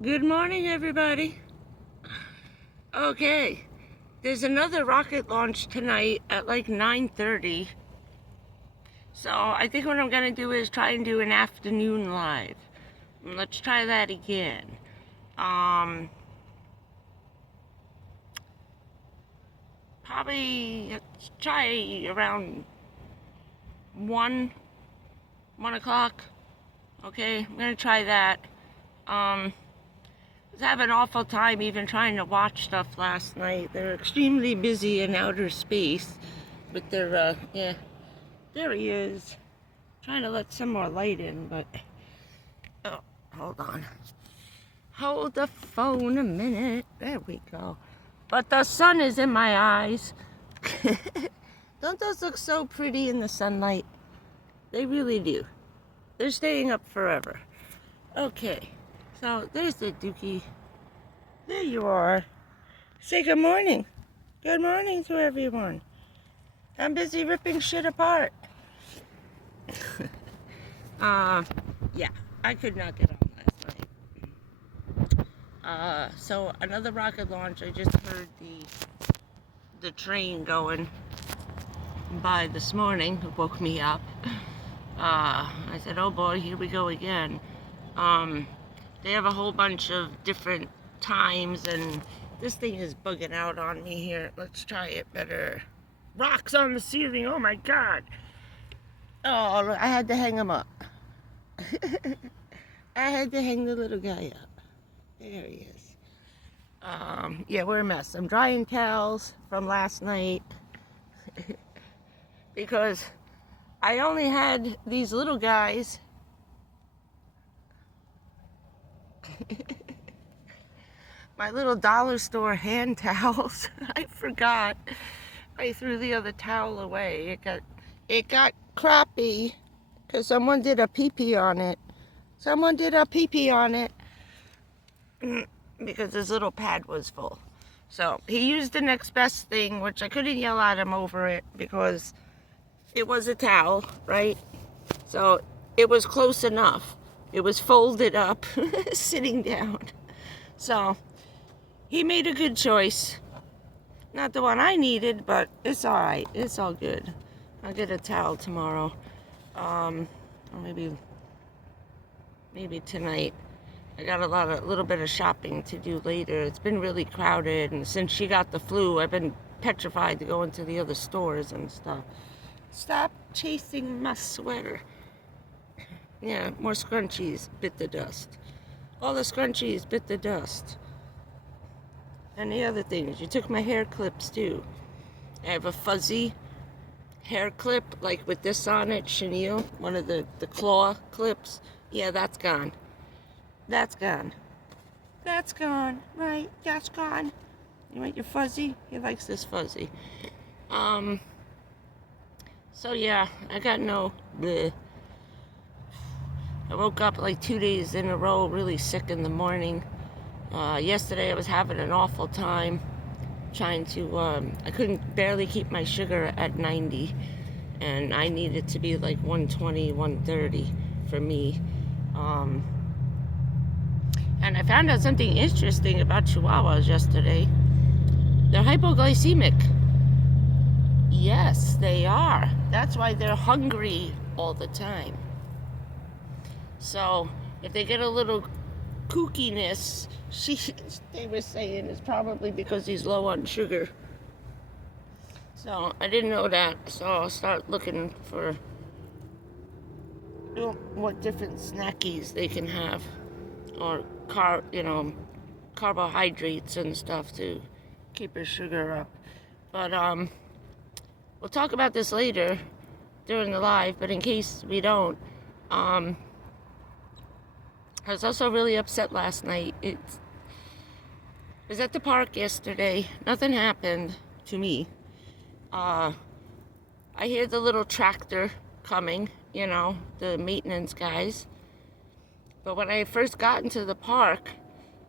Good morning, everybody. Okay, there's another rocket launch tonight at like 9:30. So I think what I'm gonna do is try and do an afternoon live. Let's try that again. Probably let's try around 1 o'clock. Okay, I'm gonna try that. I was having an awful time even trying to watch stuff last night. They're extremely busy in outer space with their, yeah, there he is. Trying to let some more light in, but, oh, hold on. Hold the phone a minute. There we go. But the sun is in my eyes. Don't those look so pretty in the sunlight? They really do. They're staying up forever. Okay, so there's the Dookie. There you are. Say good morning. Good morning to everyone. I'm busy ripping shit apart. Yeah, I could not get on last night. So another rocket launch. I just heard the train going by this morning. It woke me up. I said, oh boy, here we go again. They have a whole bunch of different times, and this thing is bugging out on me here. Let's try it better. Rocks on the ceiling, oh my god. Oh, look, I had to hang him up. I had to hang the little guy up. There he is. Yeah, we're a mess. I'm drying towels from last night because I only had these little guys. My little dollar store hand towels. I forgot. I threw the other towel away. It got crappy because someone did a pee-pee on it. Someone did a pee-pee on it because his little pad was full. So he used the next best thing, which I couldn't yell at him over it because it was a towel, right? So it was close enough. It was folded up, sitting down. So he made a good choice. Not the one I needed, but it's all right. It's all good. I'll get a towel tomorrow. Or maybe tonight. I got a little bit of shopping to do later. It's been really crowded, and since she got the flu, I've been petrified to go into the other stores and stuff. Stop chasing my sweater. Yeah, more scrunchies bit the dust. All the scrunchies bit the dust. And the other things, you took my hair clips too. I have a fuzzy hair clip, like with this on it, chenille, one of the claw clips. Yeah, that's gone. That's gone. That's gone, right? That's gone. You want your fuzzy? He likes this fuzzy. So yeah, I got no bleh. I woke up like 2 days in a row really sick in the morning. Yesterday I was having an awful time trying to, I couldn't barely keep my sugar at 90, and I needed to be like 120, 130 for me. And I found out something interesting about Chihuahuas yesterday. They're hypoglycemic. Yes, they are. That's why they're hungry all the time. So if they get a little kookiness, they were saying it's probably because he's low on sugar. So I didn't know that, so I'll start looking for what different snackies they can have, or carbohydrates and stuff to keep his sugar up. But we'll talk about this later during the live, but in case we don't, I was also really upset last night. I was at the park yesterday. Nothing happened to me. I hear the little tractor coming, the maintenance guys. But when I first got into the park,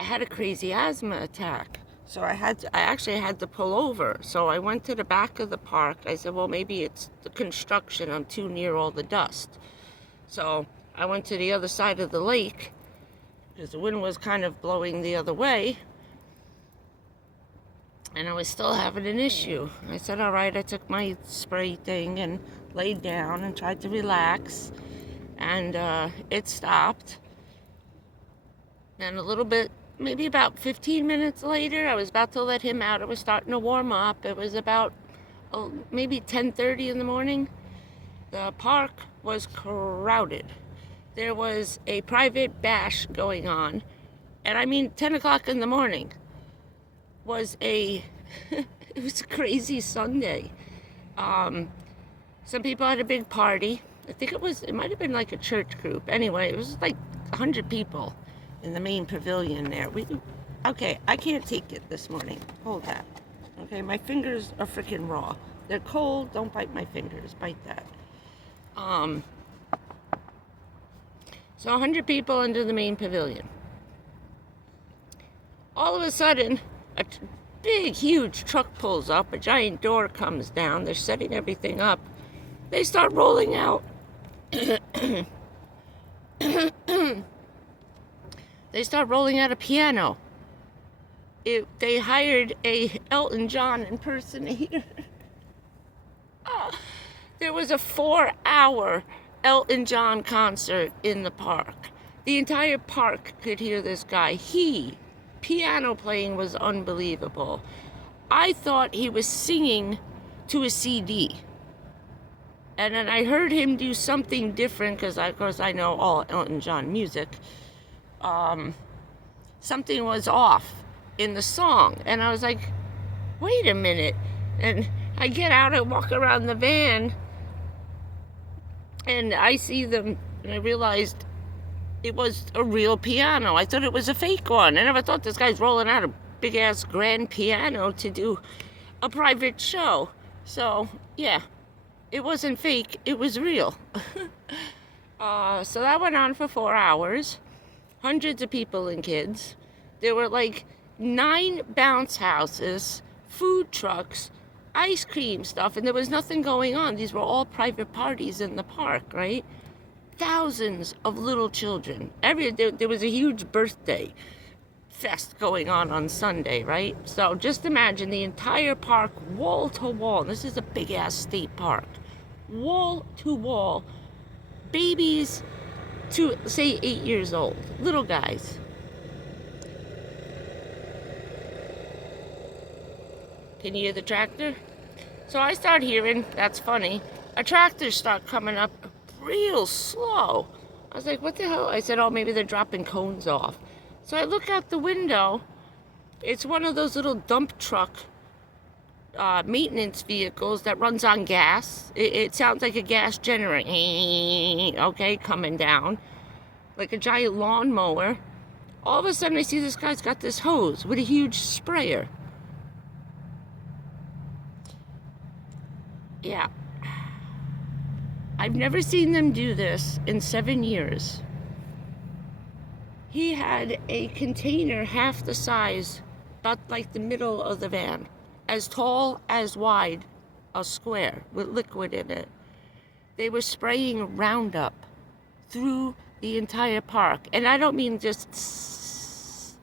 I had a crazy asthma attack. So I actually had to pull over. So I went to the back of the park. I said, well, maybe it's the construction. I'm too near all the dust. So I went to the other side of the lake, because the wind was kind of blowing the other way. And I was still having an issue. I said, all right, I took my spray thing and laid down and tried to relax. And it stopped. And a little bit, maybe about 15 minutes later, I was about to let him out. It was starting to warm up. It was about maybe 10:30 in the morning. The park was crowded. There was a private bash going on. And I mean, 10 o'clock in the morning was it was a crazy Sunday. Some people had a big party. I think it might have been like a church group. Anyway, it was like 100 people in the main pavilion there. Okay, I can't take it this morning. Hold that. Okay, my fingers are freaking raw. They're cold. Don't bite my fingers. Bite that. So 100 people under the main pavilion. All of a sudden, a big, huge truck pulls up. A giant door comes down. They're setting everything up. They start rolling out. They start rolling out a piano. They hired a Elton John impersonator. There was a 4-hour Elton John concert in the park. The entire park could hear this guy. Piano playing was unbelievable. I thought he was singing to a CD. And then I heard him do something different, because of course I know all Elton John music. Something was off in the song. And I was like, wait a minute. And I get out and walk around the van, and I see them, and I realized it was a real piano. I thought it was a fake one. I never thought this guy's rolling out a big-ass grand piano to do a private show. So, yeah, it wasn't fake. It was real. So that went on for 4 hours. Hundreds of people and kids. There were like 9 bounce houses, food trucks, ice cream stuff, and there was nothing going on. These were all private parties in the park, right? Thousands of little children. There was a huge birthday fest going on Sunday, right? So just imagine the entire park, wall to wall. This is a big ass state park. Wall to wall. Babies to, say, 8 years old. Little guys. Can you hear the tractor? So I start hearing, that's funny, a tractor start coming up real slow. I was like, what the hell? I said, oh, maybe they're dropping cones off. So I look out the window. It's one of those little dump truck maintenance vehicles that runs on gas. It sounds like a gas generator, okay, coming down, like a giant lawnmower. All of a sudden, I see this guy's got this hose with a huge sprayer. Yeah. I've never seen them do this in 7 years. He had a container half the size, about like the middle of the van, as tall as wide, a square with liquid in it. They were spraying Roundup through the entire park. And I don't mean just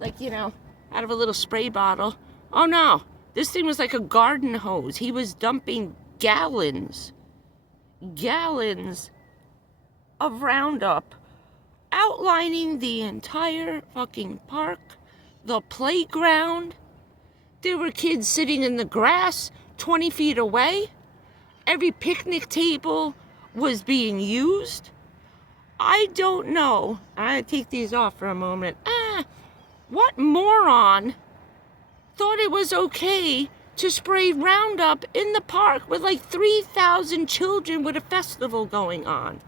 like, out of a little spray bottle. Oh no, this thing was like a garden hose. He was dumping gallons of Roundup, outlining the entire fucking park, the playground. There were kids sitting in the grass 20 feet away. Every picnic table was being used. I don't know. I take these off for a moment. What moron thought it was okay to spray Roundup in the park with like 3,000 children with a festival going on?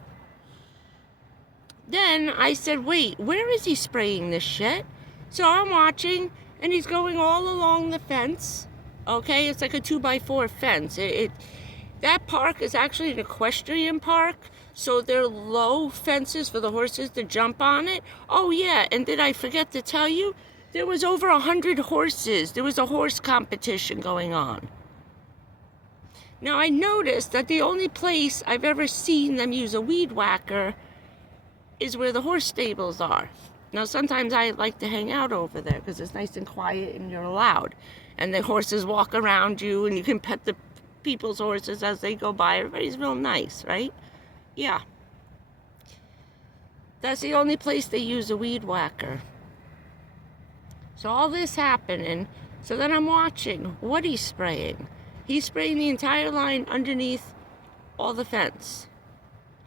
Then I said, wait, where is he spraying this shit? So I'm watching, and he's going all along the fence. Okay, it's like a 2x4 fence. That park is actually an equestrian park, so they're low fences for the horses to jump on it. Oh yeah, and did I forget to tell you? There was over 100 horses. There was a horse competition going on. Now I noticed that the only place I've ever seen them use a weed whacker is where the horse stables are. Now, sometimes I like to hang out over there because it's nice and quiet and you're allowed. And the horses walk around you and you can pet the people's horses as they go by. Everybody's real nice, right? Yeah. That's the only place they use a weed whacker. So all this happening, so then I'm watching what he's spraying. He's spraying the entire line underneath all the fence.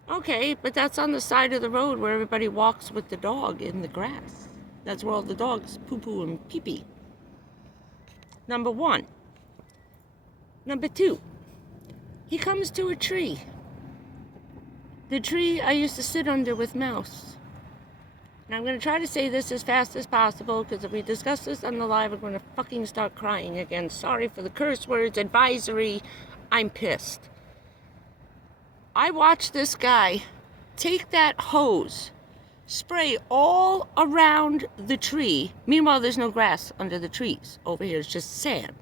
Okay, but that's on the side of the road where everybody walks with the dog in the grass. That's where all the dogs poo-poo and pee-pee. Number one. Number two, he comes to a tree. The tree I used to sit under with Mouse. Now I'm going to try to say this as fast as possible, because if we discuss this on the live, I'm going to fucking start crying again. Sorry for the curse words, advisory. I'm pissed. I watched this guy take that hose, spray all around the tree. Meanwhile, there's no grass under the trees. Over here, it's just sand.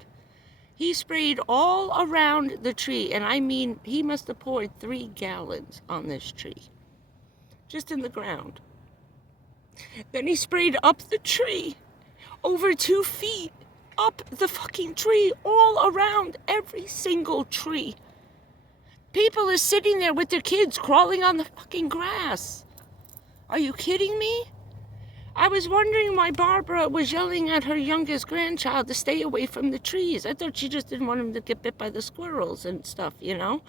He sprayed all around the tree, and I mean, he must have poured 3 gallons on this tree. Just in the ground. Then he sprayed up the tree, over 2 feet, up the fucking tree, all around every single tree. People are sitting there with their kids crawling on the fucking grass. Are you kidding me? I was wondering why Barbara was yelling at her youngest grandchild to stay away from the trees. I thought she just didn't want him to get bit by the squirrels and stuff, you know?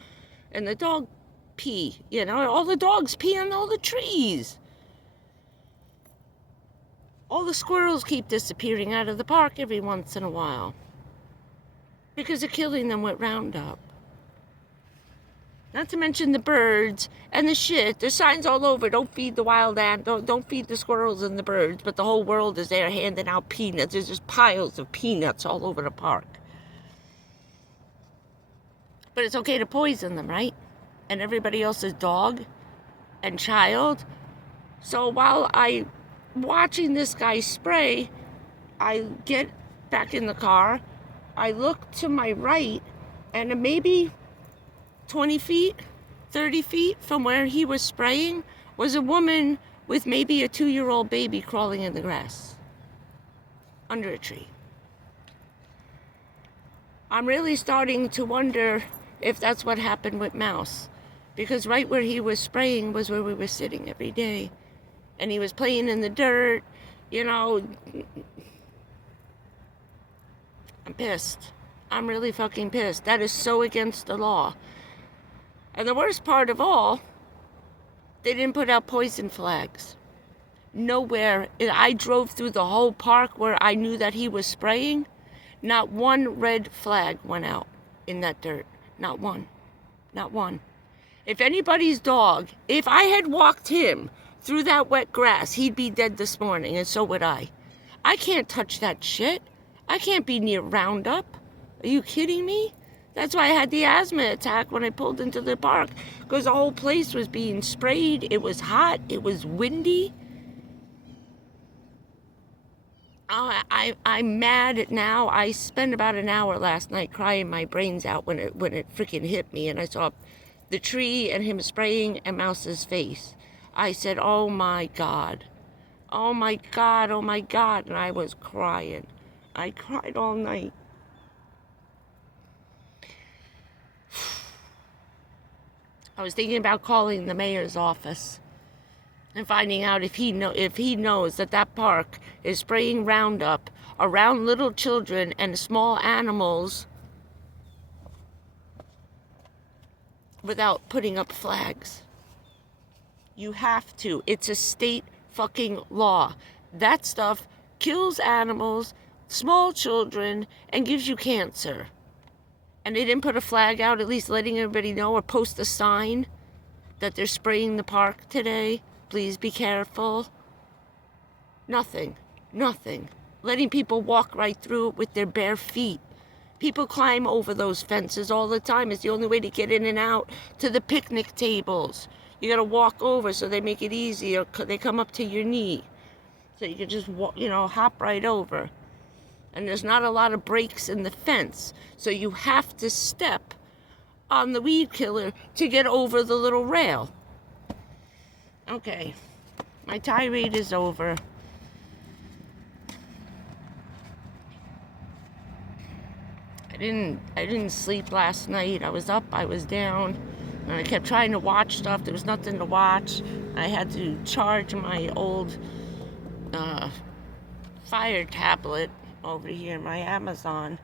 And the dog pee, you know? All the dogs pee on all the trees. All the squirrels keep disappearing out of the park every once in a while. Because they're killing them with Roundup. Not to mention the birds and the shit. There's signs all over. Don't feed the wild animals. Don't feed the squirrels and the birds. But the whole world is there handing out peanuts. There's just piles of peanuts all over the park. But it's okay to poison them, right? And everybody else's dog and child. So while I'm watching this guy spray, I get back in the car. I look to my right, and maybe 20 feet, 30 feet from where he was spraying was a woman with maybe a 2-year-old baby crawling in the grass under a tree. I'm really starting to wonder if that's what happened with Mouse, because right where he was spraying was where we were sitting every day, and he was playing in the dirt, you know. I'm pissed. I'm really fucking pissed. That is so against the law. And the worst part of all, they didn't put out poison flags. Nowhere. I drove through the whole park where I knew that he was spraying. Not one red flag went out in that dirt. Not one. Not one. If anybody's dog, if I had walked him through that wet grass, he'd be dead this morning, and so would I. I can't touch that shit. I can't be near Roundup. Are you kidding me? That's why I had the asthma attack when I pulled into the park, because the whole place was being sprayed. It was hot. It was windy. I'm mad now. I spent about an hour last night crying my brains out when it freaking hit me, and I saw the tree and him spraying and Mouse's face. I said, oh my God. Oh my God, oh my God. And I was crying. I cried all night. I was thinking about calling the mayor's office and finding out if he knows that park is spraying Roundup around little children and small animals without putting up flags. You have to. It's a state fucking law. That stuff kills animals, small children, and gives you cancer. And they didn't put a flag out, at least letting everybody know, or post a sign that they're spraying the park today. Please be careful. Nothing. Nothing. Letting people walk right through it with their bare feet. People climb over those fences all the time. It's the only way to get in and out to the picnic tables. You gotta walk over, so they make it easy, or they come up to your knee. So you can just walk, hop right over. And there's not a lot of breaks in the fence, so you have to step on the weed killer to get over the little rail. Okay, my tirade is over. I didn't sleep last night. I was up, I was down, and I kept trying to watch stuff. There was nothing to watch. I had to charge my old Fire tablet over here, my Amazon,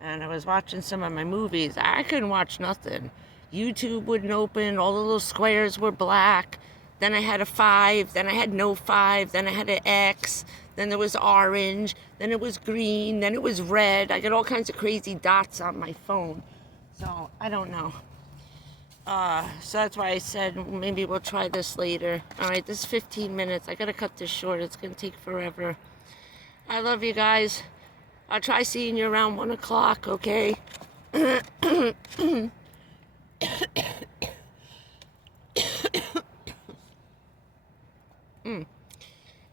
and I was watching some of my movies. I couldn't watch nothing. YouTube wouldn't open. All the little squares were black. Then I had a 5, then I had no 5, then I had an X, then there was orange, then it was green, then it was red. I got all kinds of crazy dots on my phone. So, I don't know. So that's why I said maybe we'll try this later. Alright, this is 15 minutes. I gotta cut this short. It's gonna take forever. I love you guys. I'll try seeing you around 1 o'clock, okay?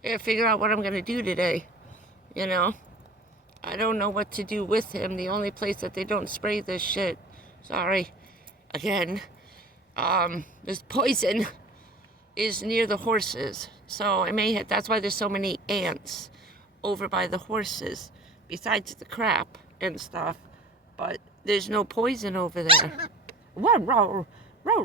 Gotta figure out what I'm gonna do today. You know? I don't know what to do with him. The only place that they don't spray this shit. Sorry. Again. This poison is near the horses. So I may have, that's why there's so many ants over by the horses. Besides the crap and stuff. But there's no poison over there. I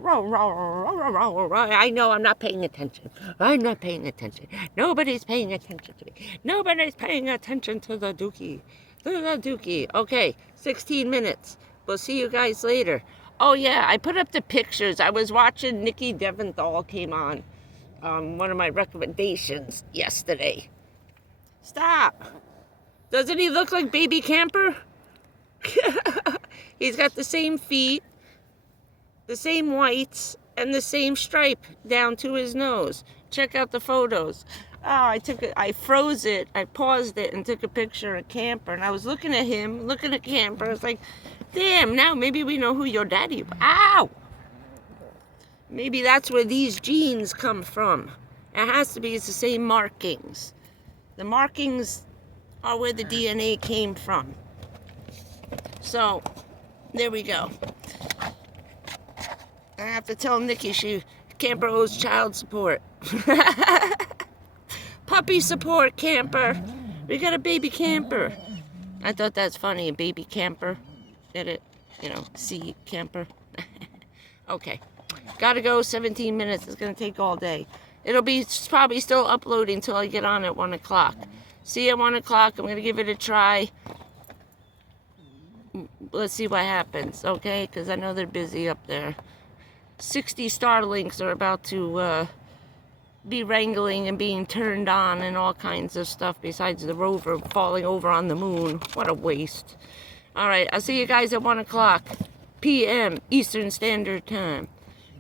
know I'm not paying attention. I'm not paying attention. Nobody's paying attention to me. Nobody's paying attention to the dookie. To the dookie. Okay, 16 minutes. We'll see you guys later. Oh yeah, I put up the pictures. I was watching Nikki Deventhal came on. One of my recommendations yesterday. Stop. Doesn't he look like Baby Camper? He's got the same feet, the same whites, and the same stripe down to his nose. Check out the photos. Oh, I froze it, I paused it, and took a picture of Camper. And I was looking at him, looking at Camper. I was like, damn, now maybe we know who your daddy is. Ow! Maybe that's where these genes come from. It has to be, it's the same markings. The markings are where the DNA came from. So, there we go. I have to tell Nikki Camper owes child support. Puppy support, Camper. We got a baby Camper. I thought that's funny, a baby Camper. Get it? You know, see Camper. Okay. Gotta go, 17 minutes. It's gonna take all day. It'll be probably still uploading till I get on at 1 o'clock. See you at 1 o'clock. I'm gonna give it a try. Let's see what happens, okay? Because I know they're busy up there. 60 Starlinks are about to be wrangling and being turned on and all kinds of stuff besides the rover falling over on the moon. What a waste. Alright, I'll see you guys at 1 o'clock p.m. Eastern Standard Time.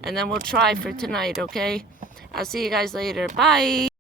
And then we'll try for tonight, okay? I'll see you guys later. Bye!